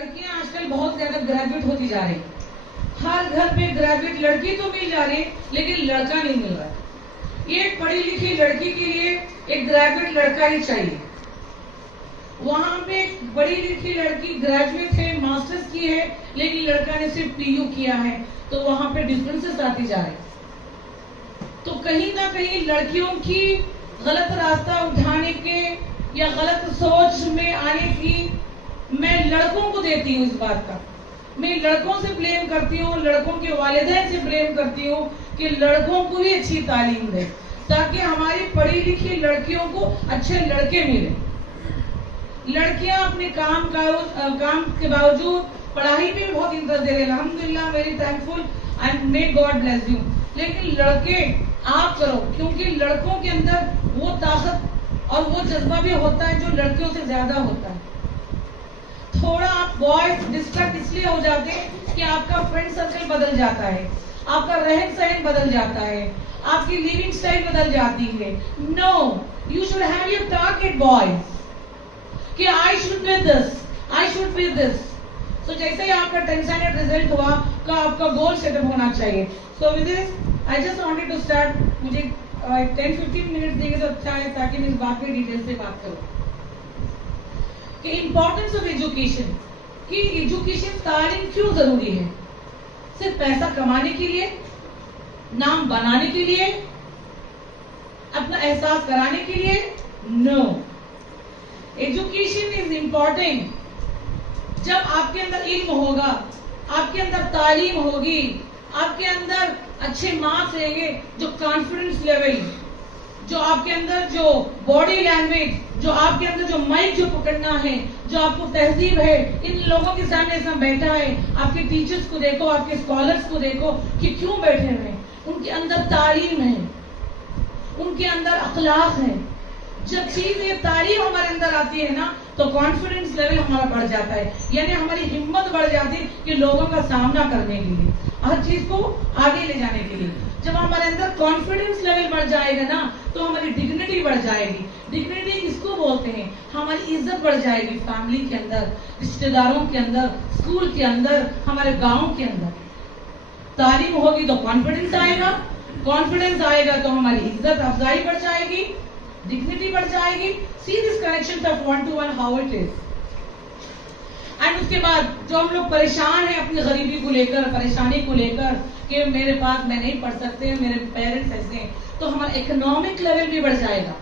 लड़कियां आजकल बहुत ज्यादा ग्रेजुएट होती जा रही, हर घर पे ग्रेजुएट लड़की तो मिल जा रही लेकिन लड़का नहीं मिल रहा। एक पढ़ी लिखी लड़की के लिए एक ग्रेजुएट लड़का ही चाहिए। वहां पे एक पढ़ी लिखी लड़की ग्रेजुएट है, मास्टर्स की है, लेकिन लड़का ने सिर्फ पीयू किया है, तो वहां पे डिफरेंसेस आती जा रहे। तो कहीं ना कहीं लड़कियों की गलत रास्ता उठाने के या गलत सोच में आने की मैं लड़कों को देती हूँ। इस बात का मैं लड़कों से ब्लेम करती हूँ, लड़कों के वालिदैन से ब्लेम करती हूँ कि लड़कों को भी अच्छी तालीम दे ताकि हमारी पढ़ी लिखी लड़कियों को अच्छे लड़के मिले। लड़कियां अपने काम के बावजूद पढ़ाई में भी बहुत इंटरेस्ट दे रहे हैं, अल्हम्दुलिल्लाह, very thankful and may God bless you. लेकिन लड़के आप करो, क्योंकि लड़कों के अंदर वो ताकत और वो जज्बा भी होता है जो लड़कियों से ज्यादा होता है। थोड़ा आप बॉयज डिस्ट्रैक्ट इसलिए हो जाते हैं कि आपका फ्रेंड सर्कल बदल जाता है, आपका रहन सहन बदल जाता है, आपकी लिविंग स्टाइल बदल जाती है। No, you should have your target boys कि I should be this, I should be this. So जैसे ही आपका 10 स्टैंडर्ड रिजल्ट हुआ तो आपका गोल सेटअप होना चाहिए। So with this I just wanted to start. मुझे 10-15 मिनट देंगे तो अच्छा है ताकि मैं इस बात पे डिटेल से बात करूं कि इंपॉर्टेंस ऑफ एजुकेशन, कि एजुकेशन तालीम क्यों जरूरी है। सिर्फ पैसा कमाने के लिए, नाम बनाने के लिए, अपना एहसास कराने के लिए? No, education is important. जब आपके अंदर इल्म होगा, आपके अंदर तालीम होगी, आपके अंदर अच्छे मार्क्स रहेंगे, जो कॉन्फिडेंस लेवल, जो आपके अंदर जो बॉडी लैंग्वेज, जो आपके अंदर जो माइक जो पकड़ना है, जो आपको तहजीब है, इन लोगों के सामने ऐसा बैठा है, आपके टीचर्स को देखो, आपके स्कॉलर्स को देखो कि क्यों बैठे हुए हैं, उनके अंदर तालीम है, उनके अंदर अखलाक है। जब चीज ये तालीम हमारे अंदर आती है ना तो कॉन्फिडेंस लेवल हमारा बढ़ जाता है, यानी हमारी हिम्मत बढ़ जाती है कि लोगों का सामना करने के लिए, हर चीज को आगे ले जाने के लिए। जब हमारे अंदर कॉन्फिडेंस लेवल बढ़ जाएगा ना तो हमारी डिग्निटी बढ़ जाएगी। डिग्निटी किसको बोलते हैं? हमारी इज्जत बढ़ जाएगी फैमिली के अंदर, रिश्तेदारों के अंदर, स्कूल के अंदर, हमारे गांव के अंदर। तालीम होगी तो कॉन्फिडेंस आएगा, कॉन्फिडेंस आएगा तो हमारी इज्जत अफजाई बढ़ जाएगी, डिग्निटी बढ़ जाएगी। See this connection of 1 to 1 how it is. And उसके बाद जो हम लोग परेशान हैं अपनी गरीबी को लेकर, परेशानी को लेकर कि मेरे पास मैं नहीं पढ़ सकते, मेरे पेरेंट्स ऐसे हैं, तो हमारा इकोनॉमिक लेवल भी बढ़ जाएगा।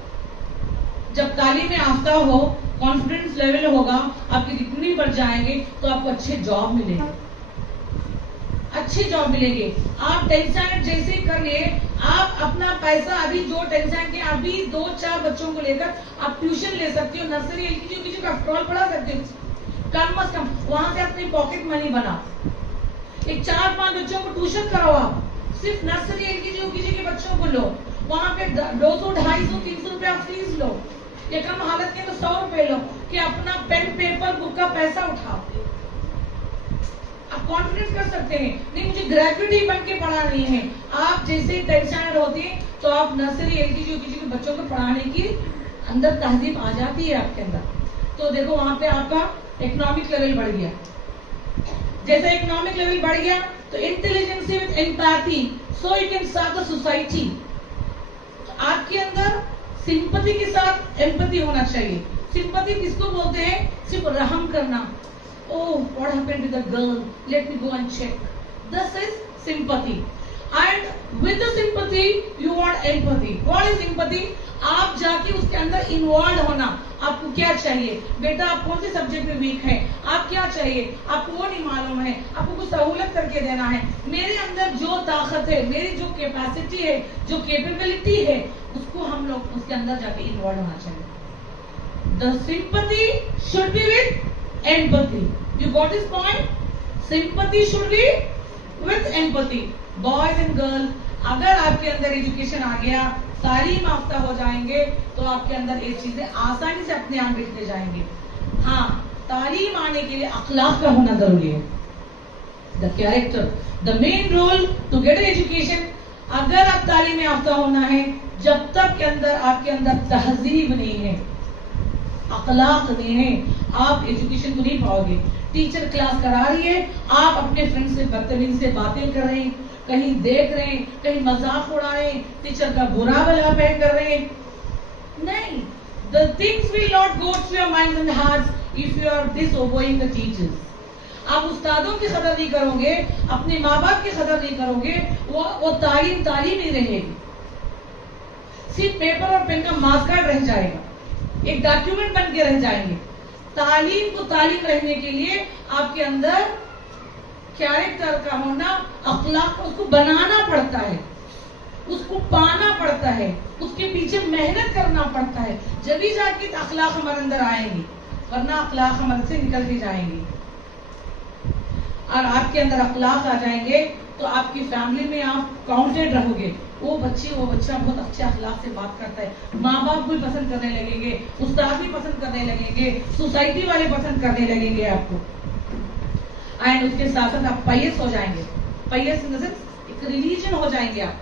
जब तालीम याफ्ता हो, कॉन्फिडेंस लेवल होगा, आपकी डिग्निटी बढ़ जाएंगे तो आपको अच्छे जॉब मिलेंगे, अच्छे जॉब मिलेंगे। आप 10 स्टैंडर्ड जैसे ही कर लिए, आप अपना पैसा अभी जो 10 स्टैंडर्ड के अभी 2-4 बच्चों को लेकर आप ट्यूशन ले सकते हो, नर्सरी एलकेजी यूकेजी का स्टॉल पढ़ा सकते हो कम से कम। वहां से अपनी पॉकेट मनी बना, एक 4-5 बच्चों को ट्यूशन कराओ, आप सिर्फ नर्सरी एलकेजी यूकेजी के बच्चों को लो, वहां पे 200, 250, 300 रुपया फीस लो, या कम हालत के तो 100 रुपए लो कि अपना पेन पेपर बुक का पैसा उठाओ। आप कॉन्फिडेंस कर सकते हैं, नहीं मुझे ग्रेजुएट ही बन के पढ़ानी है। आप जैसे 10 स्टैंडर्ड होती है तो आप नर्सरी एलकेजी यूकेजी के बच्चों को पढ़ाने की अंदर तहजीब आ जाती है आपके अंदर। तो देखो वहां पे आपका इकोनॉमिक लेवल बढ़ गया। जैसे इकोनॉमिक लेवल बढ़ गया तो intelligence with empathy, so you can start the society. आपके अंदर सिंपैथी के साथ एम्पैथी होना चाहिए। सिंपैथी किसको बोलते हैं? सिर्फ रहम करना। Oh, what happened with the girl? Let me go and check. This is sympathy. And with the sympathy, you want empathy. What is empathy? आप जाके उसके अंदर इन्वॉल्व होना। आपको क्या चाहिए बेटा, आप कौन से सब्जेक्ट में वीक है, आप क्या चाहिए, आपको वो नहीं मालूम है, आपको कुछ सहूलत करके देना है। मेरे अंदर जो ताकत है, मेरी जो कैपेसिटी है, जो कैपेबिलिटी है, उसको हम लोग उसके अंदर जाके इन्वॉल्व होना चाहिए। The sympathy should be with empathy. You got this point? Sympathy should be with empathy. Boys and girls, अगर आपके अंदर एजुकेशन आ गया, तालीम याफ्ता हो जाएंगे तो आपके अंदर ये चीजें आसानी से अपने आप बिखरते जाएंगे। हाँ, तालीम आने के लिए अखलाक का होना जरूरी है। The character, the main role to get education. अगर आप तालीम याफ्ता होना है, जब तक के अंदर आपके अंदर तहजीब नहीं है, अखलाक नहीं है, आप एजुकेशन को नहीं पाओगे। टीचर क्लास करा रही है, आप अपने फ्रेंड से बदतमीजी से बातें कर रहे हैं, कहीं देख रहे हैं, कहीं मजाक उड़ा रहे हैं, टीचर का बुरा भला पैर कर रहे हैं। नहीं, the things will not go through your minds and hearts if you are disobeying the teachers. आप उस्तादों की कदर नहीं करोगे, अपने माँ बाप की कदर नहीं करोगे, वो तालीम नहीं रहेगी, सिर्फ पेपर और पेन का मार्क्स कार्ड रह जाएगा, एक डॉक्यूमेंट बन के रह जाएंगे। तालीम को तालीम रहने के लिए आपके अंदर कैरेक्टर का होना, अखलाक उसको बनाना पड़ता है, उसको पाना पड़ता है, उसके पीछे मेहनत करना पड़ता है, जब ही जाके अखलाक हमारे अंदर आएंगी, वरना अखलाक हमारे से निकल के जाएंगी। और आपके अंदर अखलाक आ जाएंगे तो आपकी फैमिली में आप काउंटेड रहोगे। वो बच्चा बहुत अच्छे अखलाक से बात करता है, माँ बाप भी पसंद करने लगेंगे, उस्ताद भी पसंद करने लगेंगे, सोसाइटी वाले पसंद करने लगेंगे आपको। एंड उसके साथ साथ आप पायस हो जाएंगे, पायस इन द सेंस एक रिलीजन हो जाएंगे आप।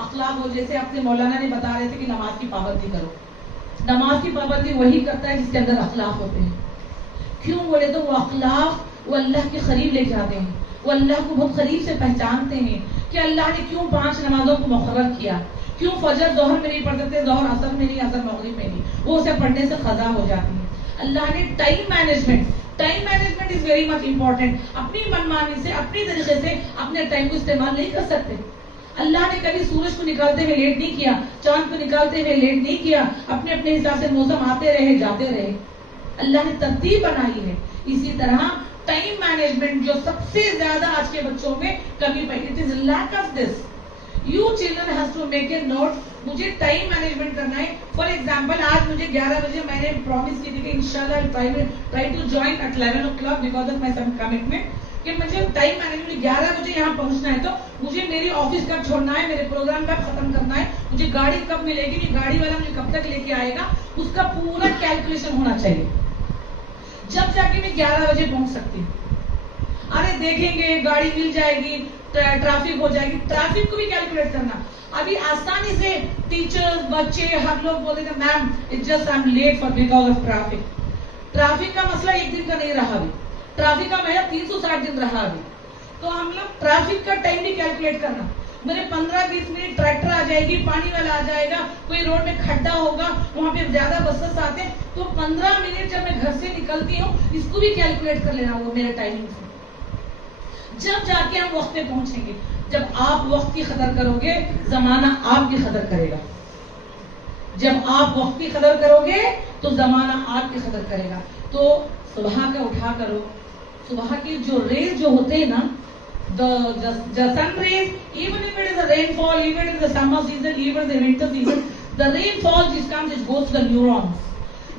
अखलाक हो, जैसे अपने मौलाना ने बता रहे थे कि नमाज की पाबंदी करो, नमाज की पाबंदी वही करता है जिसके अंदर अखलाक होते हैं। क्यों बोले तो वो अखलाक वो अल्लाह के करीब ले जाते हैं, वो अल्लाह को बहुत करीब से पहचानते हैं कि अल्लाह ने क्यों 5 नमाजों को मुकर्रर किया, क्यों फजर जोहर में नहीं पढ़ते थे, जोहर असर में नहीं, असर मगरिब में नहीं, वो उसे पढ़ने से खजा हो जाती है। अल्लाह ने time management is very much important. अपनी मनमानी से, अपनी तरीके से अपने टाइम को इस्तेमाल नहीं कर सकते। अल्लाह ने कभी सूरज को निकालते हुए लेट नहीं किया, चांद को निकालते हुए लेट नहीं किया, अपने अपने हिसाब से मौसम आते रहे जाते रहे, अल्लाह ने तरतीब बनाई है। इसी तरह टाइम मैनेजमेंट जो सबसे ज्यादा आज के बच्चों में कमी पाई, it is lack of this. You children has to make a note, मुझे टाइम मैनेजमेंट करना है। फॉर एग्जांपल आज मुझे 11 बजे मैंने प्रॉमिस की थी कि इंशाल्लाह try to join at 11 o'clock because of my some commitment, कि मुझे टाइम मैनेजमेंट 11 बजे यहाँ पहुंचना है, तो मुझे मेरी ऑफिस कब छोड़ना है, मेरे प्रोग्राम कब खत्म करना है, मुझे गाड़ी कब मिलेगी, गाड़ी वाला मुझे कब तक लेके आएगा, उसका पूरा कैलकुलेशन होना चाहिए, जब जाके मैं 11 बजे पहुंच सकती हूँ। अरे देखेंगे गाड़ी मिल जाएगी, ट्रैफिक हो जाएगी, ट्रैफिक को भी कैलकुलेट करना। अभी आसानी से टीचर्स, बच्चे, हर लोग बोलते थे ma'am it's just I am late for because of traffic. Traffic का मसला एक दिन का नहीं रहा, अभी ट्रैफिक का महीना 360 दिन रहा अभी। तो हम लोग ट्रैफिक का टाइम भी कैलकुलेट करना, मेरे 15-20 मिनट ट्रैक्टर आ जाएगी, पानी वाला आ जाएगा, कोई रोड में खड्डा होगा, वहां पे ज्यादा बसेस आते हैं, तो 15 मिनट जब मैं घर से निकलती हूँ इसको भी कैलकुलेट कर लेना वो मेरे टाइमिंग से, जब जाके हम वक्त पे पहुंचेंगे। जब आप वक्त की कदर करोगे, जमाना आपकी कदर करेगा। जब आप वक्त की कदर करोगे तो जमाना आपकी कदर करेगा। तो सुबह का उठा करो, सुबह के जो रेज जो होते हैं ना, the sun rays, even if it is a rainfall, even if it is the summer season, even the winter season, the rainfall just comes, it goes to the neurons.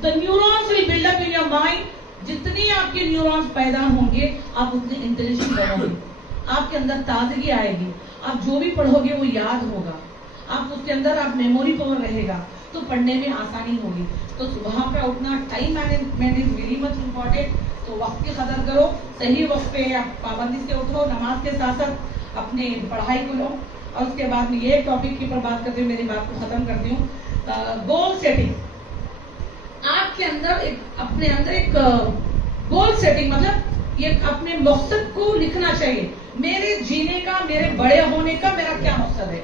The neurons will build up in your mind. जितनी आपके neurons पैदा होंगे आप उतने intelligent बनोगे, आपके अंदर ताजगी आएगी, आप जो भी पढ़ोगे वो याद होगा, आप उसके अंदर आप मेमोरी पावर रहेगा, तो पढ़ने में आसानी होगी। तो सुबह पे उठना, time management is very much important. तो वक्त की कदर करो, सही वक्त पे आप पाबंदी से उठो, नमाज के साथ साथ अपने पढ़ाई को लो। और उसके बाद में ये टॉपिक की पर बात करते हुए मेरी बात को खत्म करती हूँ। गोल सेटिंग, आपके अंदर एक, अपने अंदर एक गोल सेटिंग, मतलब ये अपने मकसद को लिखना चाहिए। मेरे जीने का, मेरे बड़े होने का मेरा क्या मकसद है।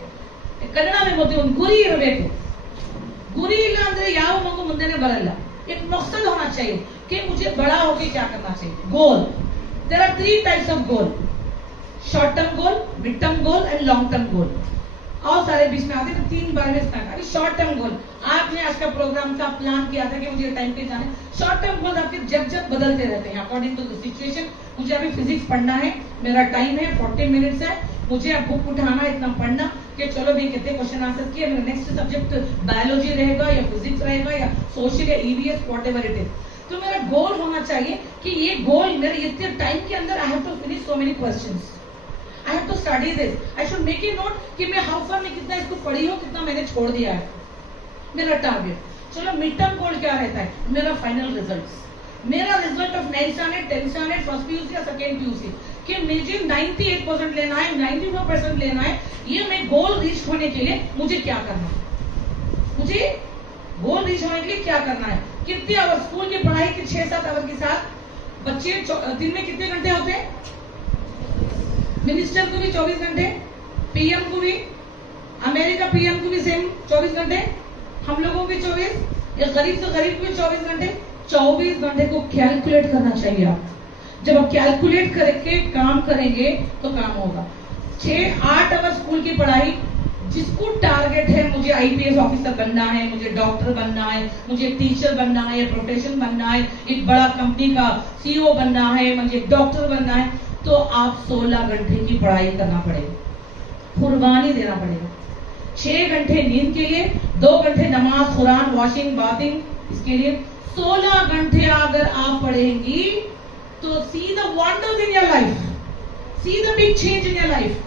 कन्नड़ में बोलते हैं गुरी इरबेकु, गुरी ಇಲ್ಲ ಅಂದ್ರೆ ಯಾವ ಮಗು ಮುಂದೆನೆ ಬರಲ್ಲ। एक मकसद होना चाहिए कि मुझे बड़ा होके क्या करना चाहिए। Goal, there are 3 types of goal, short term goal, mid term goal and long term goal. और सारे बीच में आते हैं, तो 3 बार में स्टार्ट। शॉर्ट टर्म गोल, आपने आज का प्रोग्राम का प्लान किया था कि मुझे टाइम पे जाना है। शॉर्ट टर्म गोल आपके जब बदलते रहते हैं अकॉर्डिंग टू द सिचुएशन। मुझे अभी फिजिक्स पढ़ना है, मेरा टाइम है 40 मिनट्स है, मुझे अब बुक उठाना है, इतना पढ़ना कि चलो भाई कितने क्वेश्चन आंसर किए, मेरा नेक्स्ट सब्जेक्ट बायोलॉजी रहेगा या फिजिक्स रहेगा या सोशल या ईवीएस, व्हाटएवर इट इज। तो मेरा गोल होना चाहिए कि ये गोल मेरे इतने टाइम के अंदर I have to finish so many questions, I have to study this. I should make a note कि मैं हाउ फार में कितना इसको पढ़ी हूँ, कितना मैंने छोड़ दिया है, मेरा टारगेट। चलो मिड टर्म गोल क्या रहता है, मेरा फाइनल रिजल्ट्स, मेरा result of 9th standard, 10th standard, first PUC या सेकेंड पीयूसी, कि मुझे 98% लेना है, 94% लेना है। ये मैं गोल रीच होने के लिए मुझे क्या करना है, मुझे गोल रीच होने के लिए क्या करना है, कितने आवर स्कूल की पढ़ाई के 6-7 आवर के साथ बच्चे दिन में कितने घंटे होते हैं? मिनिस्टर को भी 24 घंटे, पीएम को भी, अमेरिका पीएम को भी सेम 24 घंटे, हम लोगों को भी 24, या गरीब से गरीब को भी 24 घंटे। 24 घंटे को कैलकुलेट करना चाहिए आप। जब आप कैलकुलेट करके काम करेंगे तो काम होगा। 6-8 आवर स्कूल की पढ़ाई, जिसको टारगेट है मुझे आईपीएस ऑफिसर बनना है, मुझे डॉक्टर बनना है, मुझे टीचर बनना है, प्रोफेशन बनना है, एक बड़ा कंपनी का सीईओ बनना है, मुझे डॉक्टर बनना है, तो आप 16 घंटे की पढ़ाई करना पड़ेगा, कुर्बानी देना पड़ेगा। 6 घंटे नींद के लिए, 2 घंटे नमाज, कुरान, वॉशिंग, बाथिंग, इसके लिए 16 घंटे अगर आप पढ़ेंगी तो see the wonders in your life, see the big change in your life.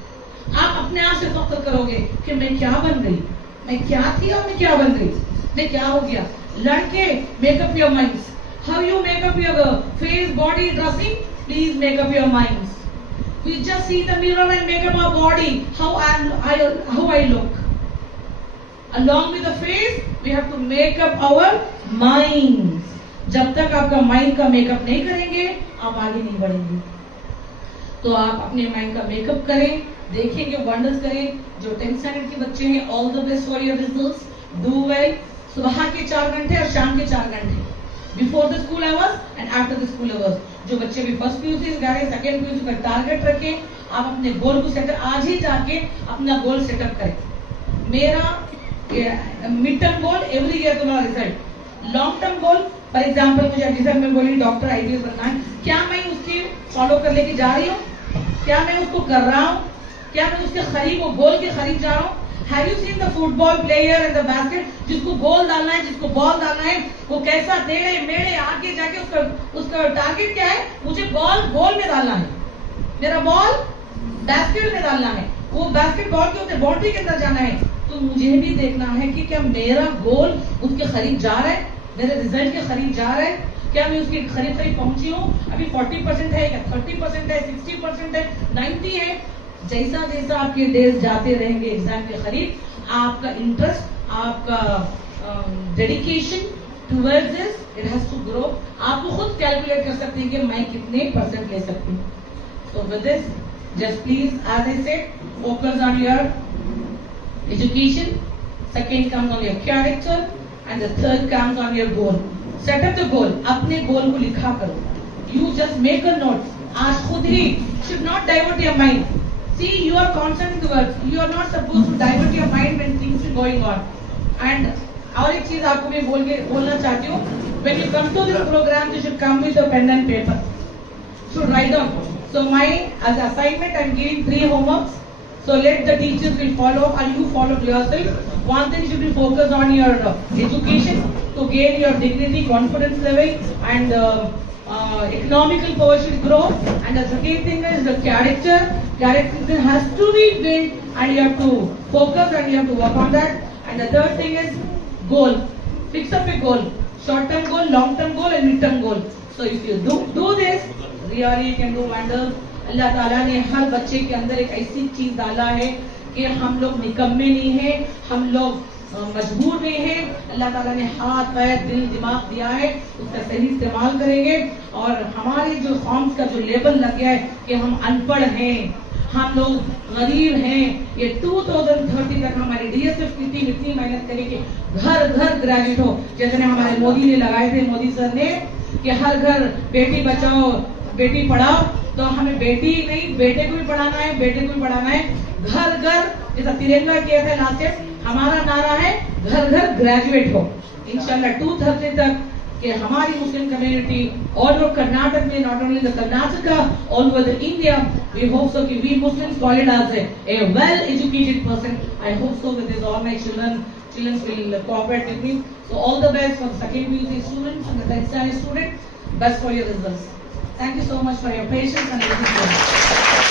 आप अपने आप से फख्र करोगे कि मैं क्या बन गई, मैं क्या थी और मैं क्या बन गई, मैं क्या हो गया। लड़के, make up your minds, how you make up your face, body, dressing, please make up your minds. We just see the mirror and make up our body, how I look. Along with the face, we have to make up our minds. जब तक आपका mind का makeup नहीं करेंगे, आप आगे नहीं बढ़ेंगे। तो आप अपने माइंड का मेकअप करें, देखेंगे, वंडर्स करें। जो 10th स्टैंडर्ड के बच्चे हैं, all the best for your results, do well. सुबह के 4 घंटे और शाम के 4 घंटे, before the school hours and after the school hours. जो बच्चे भी फर्स्ट पीयूसी जा रहे हैं, सेकंड पीयूसी का टारगेट रखें। आप अपने गोल को सेटअप, आज ही जाके अपना गोल सेटअप करें। मेरा mid term goal, every year तुम्हारा result. Long term goal, for example मुझे जैसे मैं बोली डॉक्टर, आईपीएस बनना है, क्या मैं उसके फॉलो कर लेके जा रही हूँ? क्या मैं उसको कर रहा हूँ? क्या मैं उसके करीब, वो गोल के करीब जा रहा हूँ? Have you seen the football player in the basket? जिसको गोल डालना है, जिसको बॉल डालना है, वो कैसा टेढ़े मेढ़े आगे जाके उसका टारगेट क्या है? मुझे बॉल गोल में डालना है, मेरा बॉल बास्केट में डालना है, वो बास्केट बॉल के होते बाउंड्री के अंदर जाना है। तो मुझे भी देखना है कि क्या मेरा गोल उसके करीब जा रहा है, मेरे रिजल्ट के करीब जा रहा है, क्या मैं उसके करीब पहुंची हूँ? अभी 40% है, या 30% है, 60% है, 90 है। जैसा जैसा आपके डेज जाते रहेंगे एग्जाम के करीब, आपका इंटरेस्ट, आपका dedication towards this, it has to grow. आपको खुद कैलकुलेट कर सकते हैं कि मैं कितने % ले सकती हूँ। So with this, just please, as I said, focus on your education, second comes on your character, and the third comes on your goal. Set up the goal, अपने गोल को लिखा करो। You just make a note, आज खुद ही, should not divert your mind. See, you are concentrating towards. You are not supposed to divert your mind when things are going on. And और एक चीज आपको मैं बोलना चाहती हूँ, when you come to this program, you should come with a pen and paper. Should write down. So my as assignment, I'm giving 3 homeworks. So let the teachers will follow and you follow yourself. One thing should be focused on your education to gain your dignity, confidence level, and economical power should grow. And the second thing is the character. Character has to be built, and you have to focus and you have to work on that. And the third thing is goal. Fix up a goal, short term goal, long term goal, and mid term goal. So if you do this, really you can do wonders. अल्लाह ताला ने हर बच्चे के अंदर एक ऐसी चीज डाला है कि हम लोग निकम्मे नहीं हैं, हम लोग मजबूर नहीं है। अल्लाह ताला ने हाथ, पैर, दिल, दिमाग दिया है, उसका सही इस्तेमाल करेंगे। और हमारे जो फॉर्म्स का जो लेबल लग गया है कि हम अनपढ़ हैं, हम लोग गरीब हैं, ये 2030 तक हमारी डीएसएफ की टीम इतनी मेहनत करेगी, घर घर ग्रेजुएट हो। जैसे हमारे मोदी ने लगाए थे, मोदी सर ने, कि हर घर बेटी बचाओ बेटी पढ़ाओ। तो हमें बेटी नहीं, बेटे को भी पढ़ाना है, बेटे को भी पढ़ाना है। घर घर, जैसा तिरंगा किया था लास्ट ईयर, हमारा नारा है घर घर ग्रेजुएट हो। इंशाल्लाह 2030 तक कि हमारी Muslim community all over Karnataka में, not only the Karnataka, all over the India, we hope so कि we Muslims call it as a well educated person. I hope so with this all my children will cooperate with me. So all the best for the second PUC students and the 10th standard students. Best for your results. Thank you so much for your patience and listening.